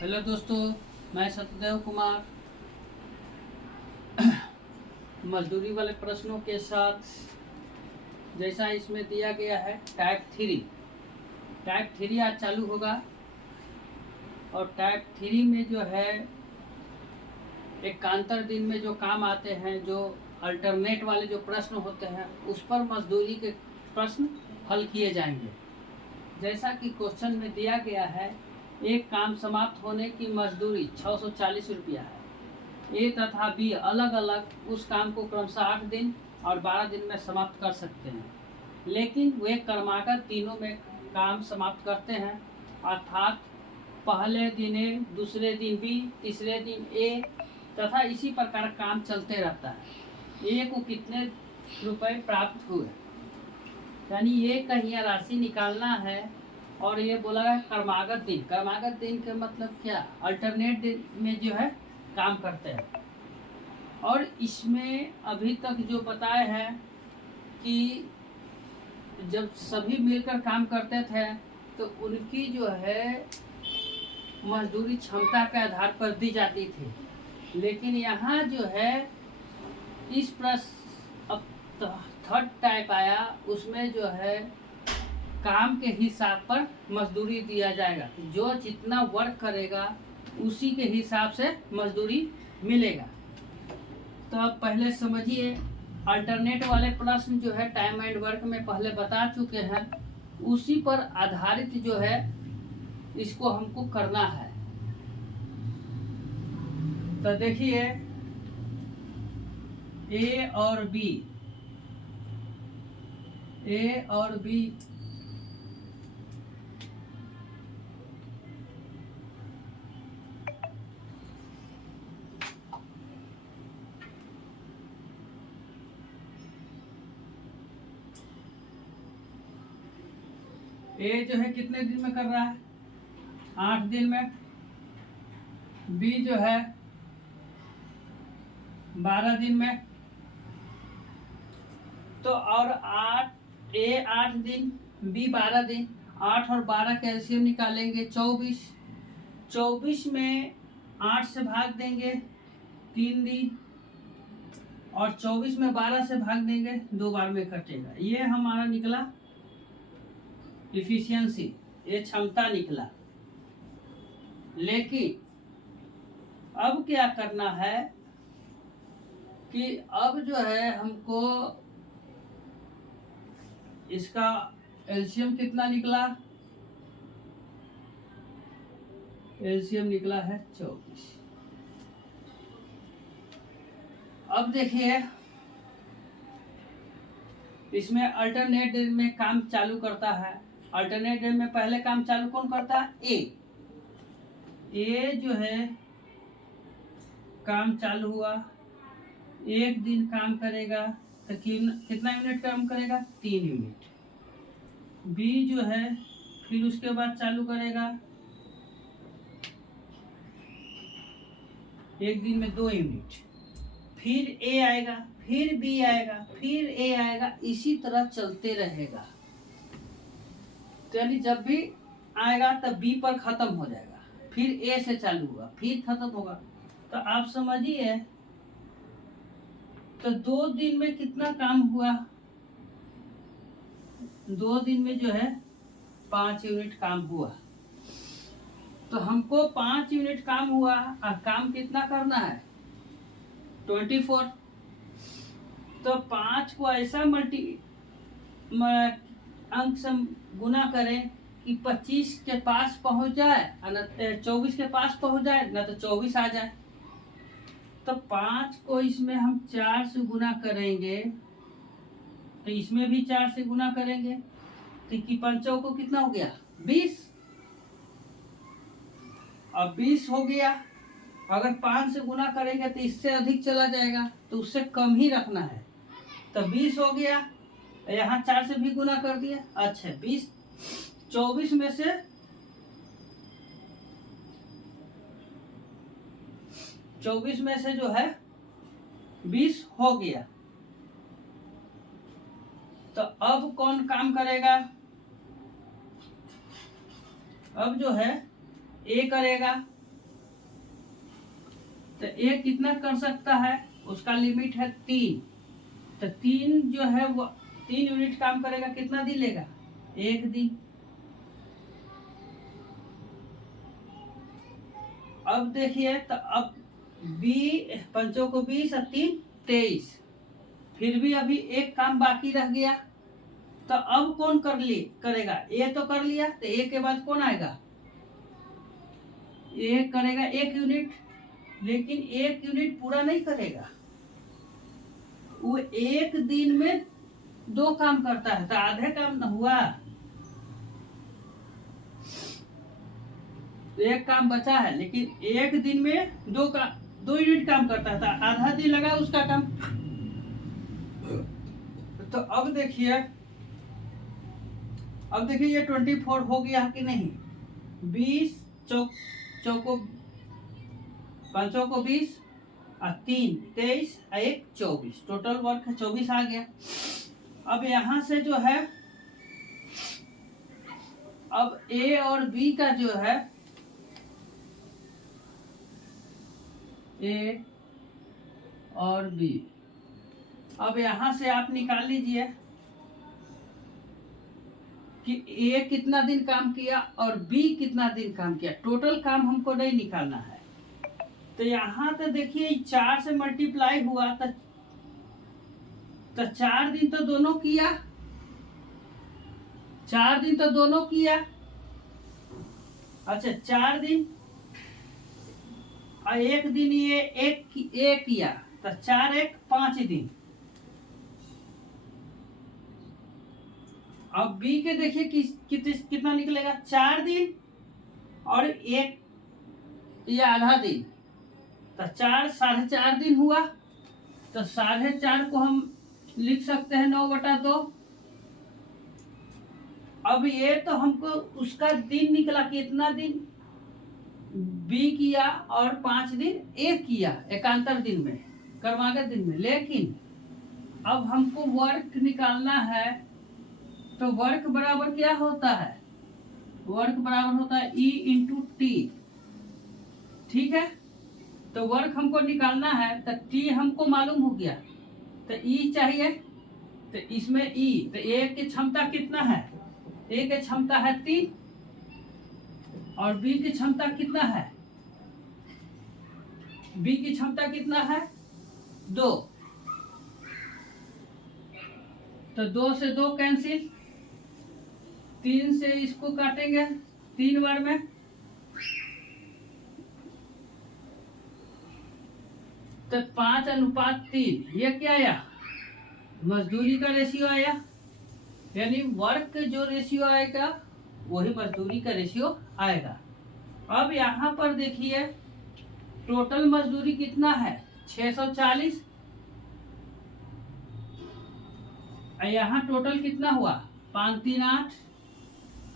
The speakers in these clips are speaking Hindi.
हेलो दोस्तों, मैं सत्यदेव कुमार मजदूरी वाले प्रश्नों के साथ, जैसा इसमें दिया गया है टाइप थ्री आज चालू होगा। और टाइप थ्री में जो है एकांतर दिन में जो काम आते हैं, जो अल्टरनेट वाले जो प्रश्न होते हैं, उस पर मजदूरी के प्रश्न हल किए जाएंगे। जैसा कि क्वेश्चन में दिया गया है, एक काम समाप्त होने की मजदूरी 640 रुपया है। ए तथा बी अलग अलग उस काम को क्रमशः 8 दिन और 12 दिन में समाप्त कर सकते हैं, लेकिन वे क्रमागत दिनों में काम समाप्त करते हैं। अर्थात पहले दिन ए, दूसरे दिन बी, तीसरे दिन ए तथा इसी प्रकार काम चलते रहता है। ए को कितने रुपए प्राप्त हुए, यानी ये कहीं राशि निकालना है। और ये बोला है क्रमागत दिन का मतलब क्या, अल्टरनेट दिन में जो है काम करते हैं। और इसमें अभी तक जो बताए हैं कि जब सभी मिलकर काम करते थे तो उनकी जो है मजदूरी क्षमता के आधार पर दी जाती थी, लेकिन यहाँ जो है इस प्रश्न अब थर्ड टाइप आया, उसमें जो है काम के हिसाब पर मजदूरी दिया जाएगा। जो जितना वर्क करेगा उसी के हिसाब से मजदूरी मिलेगा। तो अब पहले समझिए, अल्टरनेट वाले प्रश्न जो है टाइम एंड वर्क में पहले बता चुके हैं, उसी पर आधारित जो है इसको हमको करना है। तो देखिए, ए और बी ए जो है कितने दिन में कर रहा है, 8 दिन में। बी जो है 12 दिन में। तो और 8 दिन, बी 12 दिन, 8 और 12 का एलसीएम निकालेंगे 24। 24 में 8 से भाग देंगे 3 दिन, और 24 में 12 से भाग देंगे 2 बार में कटेगा। ये हमारा निकला इफिशियंसी, ये क्षमता निकला। लेकिन अब क्या करना है कि अब जो है हमको इसका एलसीएम कितना निकला, एलसीएम निकला है 24। अब देखिए, इसमें अल्टरनेट डे में काम चालू करता है। अल्टरनेट डे में पहले काम चालू कौन करता है, ए जो है काम चालू हुआ, 1 दिन काम करेगा तो कितना यूनिट काम करेगा, 3 यूनिट। बी जो है फिर उसके बाद चालू करेगा 1 दिन में 2 यूनिट। फिर ए आएगा, फिर बी आएगा, फिर ए आएगा, इसी तरह चलते रहेगा। तो यानी जब भी आएगा तब बी पर खत्म हो जाएगा, फिर ए से चालू होगा, फिर खत्म होगा। तो आप समझिए, तो 2 दिन में कितना काम हुआ, 2 दिन में जो है 5 यूनिट काम हुआ। तो हमको 5 यूनिट काम हुआ, और काम कितना करना है, 24। तो 5 को ऐसा अंक से गुना करें कि 25 के पास पहुंच जाए, न 24 के पास पहुंच जाए, न तो 24 आ जाए। तो 5 को इसमें हम 4 से गुना करेंगे, तो इसमें भी 4 से गुना करेंगे, तो कि 5 को कितना हो गया, 20। अब 20 हो गया। अगर 5 से गुना करेंगे तो इससे अधिक चला जाएगा, तो उससे कम ही रखना है। तो 20 हो गया, यहाँ 4 से भी गुना कर दिया। अच्छा, 20 24 में से 24 में से जो है 20 हो गया। तो अब कौन काम करेगा, अब जो है ए करेगा। तो ए कितना कर सकता है, उसका लिमिट है 3। तो 3 जो है वो 3 यूनिट काम करेगा, कितना दिन लेगा, 1 दिन। अब देखिए, तो अब बी 5 को 20 और 3 23, फिर भी अभी एक काम बाकी रह गया। तो अब कौन करेगा, ए तो कर लिया, तो ए के बाद कौन आएगा, ए करेगा 1 यूनिट, लेकिन 1 यूनिट पूरा नहीं करेगा, वो 1 दिन में 2 काम करता है, तो आधे काम न हुआ, तो 1 काम बचा है, लेकिन 1 दिन में 2 यूनिट काम करता था, आधा दिन लगा उसका काम। तो अब देखिए ये 24 हो गया कि नहीं, 20 चौको 5 को 20 और 3 23 और 1 24, टोटल वर्क 24 आ गया। अब यहाँ से जो है, अब ए और बी का जो है, ए और बी, अब यहाँ से आप निकाल लीजिए कि ए कितना दिन काम किया और बी कितना दिन काम किया, टोटल काम हमको नहीं निकालना है। तो यहाँ तो देखिए 4 से मल्टीप्लाई हुआ, तो 4 दिन तो दोनों किया, 4 दिन तो दोनों किया। अच्छा, 4 दिन और 1 दिन ये एक किया, तो 4 1 5 दिन। अब बी के देखिए कितना निकलेगा, 4 दिन और 1 ये आधा दिन, तो 4 4.5 दिन हुआ। तो 4.5 को हम लिख सकते हैं 9/2। अब ये तो हमको उसका दिन निकला कि इतना दिन बी किया और 5 दिन ए किया, एकांतर दिन में, कर्मागत दिन में। लेकिन अब हमको वर्क निकालना है, तो वर्क बराबर क्या होता है, वर्क बराबर होता है E × T। ठीक है, तो वर्क हमको निकालना है, तो T हमको मालूम हो गया, तो E चाहिए, तो इसमें E, तो ए की क्षमता कितना है, ए की क्षमता है 3 और बी की क्षमता कितना है, बी की क्षमता कितना है 2, तो 2 से 2 कैंसिल, 3 से इसको काटेंगे 3 बार में, तो 5:3, ये क्या आया, मजदूरी का रेशियो आया, यानी वर्क जो रेशियो आएगा वही मजदूरी का रेशियो आएगा। अब यहाँ पर देखिए टोटल मजदूरी कितना है, 640, यहाँ टोटल कितना हुआ, 5 3 8।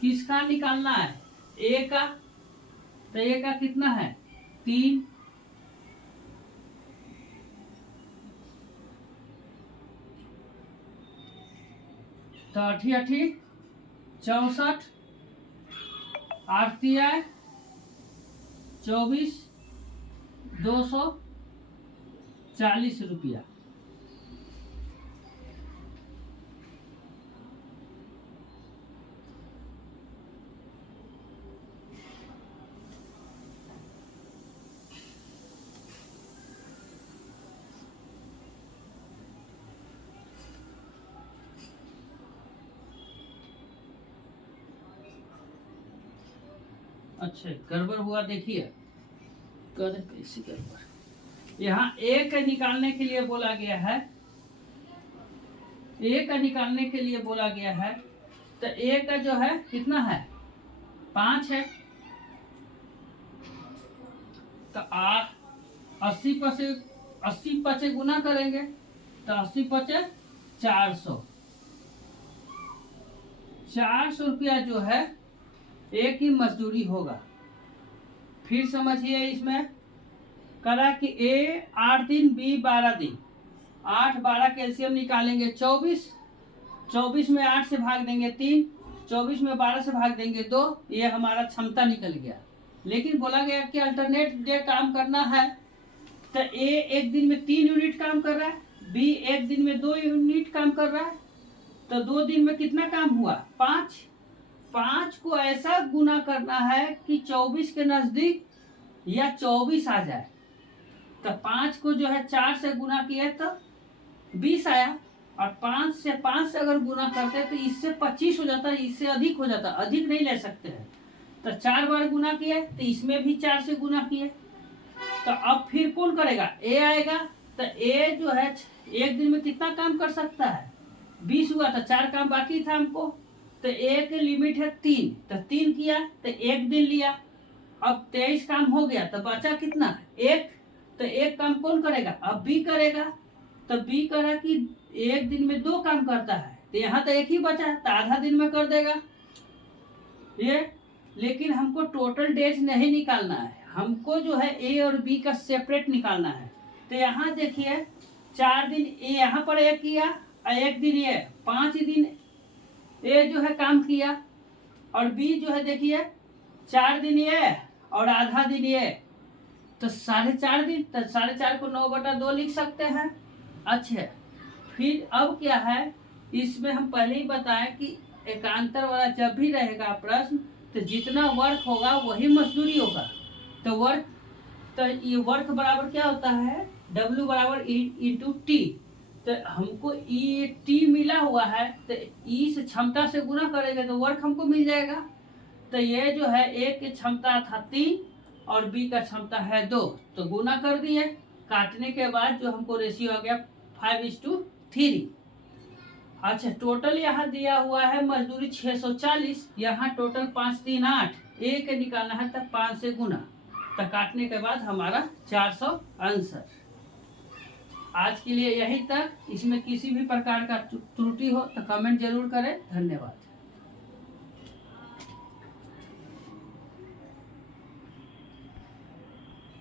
किसका निकालना है, ए का, तो ए का कितना है 3, तो 8 64, 8 24, 240 रुपया। अच्छा, गड़बड़ हुआ, देखिए कर कैसे गड़बड़, यहाँ ए का निकालने के लिए बोला गया है, ए का निकालने के लिए बोला गया है, तो ए का जो है कितना है 5 है, तो 80 पचे गुना करेंगे, तो 80 पचे 400 रुपया जो है एक ही मजदूरी होगा। फिर समझिए, इसमें करा कि ए 8 दिन, बी 12 दिन, 8 12 कैल्शियम निकालेंगे 24 में 8 से भाग देंगे 3, 24 में 12 से भाग देंगे 2, ये हमारा क्षमता निकल गया। लेकिन बोला गया कि अल्टरनेट डे काम करना है, तो ए एक दिन में 3 यूनिट काम कर रहा है, बी एक दिन में 2 यूनिट काम कर रहा है, तो 2 दिन में कितना काम हुआ? 5। 5 को ऐसा गुना करना है कि 24 के नजदीक या 24 आ जाए। तो 5 को जो है 4 से गुना किया तो 20 आया, और 5 से अगर गुना करते तो इससे 25 हो जाता, इससे अधिक हो जाता, अधिक नहीं ले सकते हैं। तो 4 बार गुना किए तो इसमें भी 4 से गुना किए। तो अब फिर कौन करेगा? ए आएगा। तो ए जो है एक दिन में कितना काम कर सकता है? 20 हुआ तो 4 काम बाकी था हमको। तो ए की लिमिट है 3, तो 3 किया तो 1 दिन लिया। अब 23 काम हो गया तो बचा कितना? 1। तो 1 काम कौन करेगा? अब बी करेगा। तो बी करा कि एक दिन में 2 काम करता है, तो यहाँ तो 1 ही बचा, तो आधा दिन में कर देगा ये। लेकिन हमको टोटल डेज नहीं निकालना है, हमको जो है ए और बी का सेपरेट निकालना है। तो यहाँ देखिए 4 दिन ए यहाँ पर ए किया और 1 दिन ये, 5 दिन ए जो है काम किया, और बी जो है देखिए 4 दिन ये और आधा दिन ये, तो 4.5 दिन। तो 4.5 को 9/2 लिख सकते हैं। अच्छा, फिर अब क्या है, इसमें हम पहले ही बताएं कि एकांतर वाला जब भी रहेगा प्रश्न, तो जितना वर्क होगा वही मजदूरी होगा। तो वर्क, तो ये वर्क बराबर क्या होता है? W बराबर इंटू टी। तो हमको ये टी मिला हुआ है, तो ई से क्षमता से गुना करेंगे तो वर्क हमको मिल जाएगा। तो ये जो है ए की क्षमता था 3 और बी का क्षमता है 2, तो गुना कर दिए। काटने के बाद जो हमको रेशियो आ गया 5:3। अच्छा, टोटल यहाँ दिया हुआ है मजदूरी 640, यहाँ टोटल 5 3 8, ए के निकालना है तब 5 से गुना, तो काटने के बाद हमारा 400 आंसर। आज के लिए यही तक। इसमें किसी भी प्रकार का त्रुटि हो तो कमेंट जरूर करें। धन्यवाद।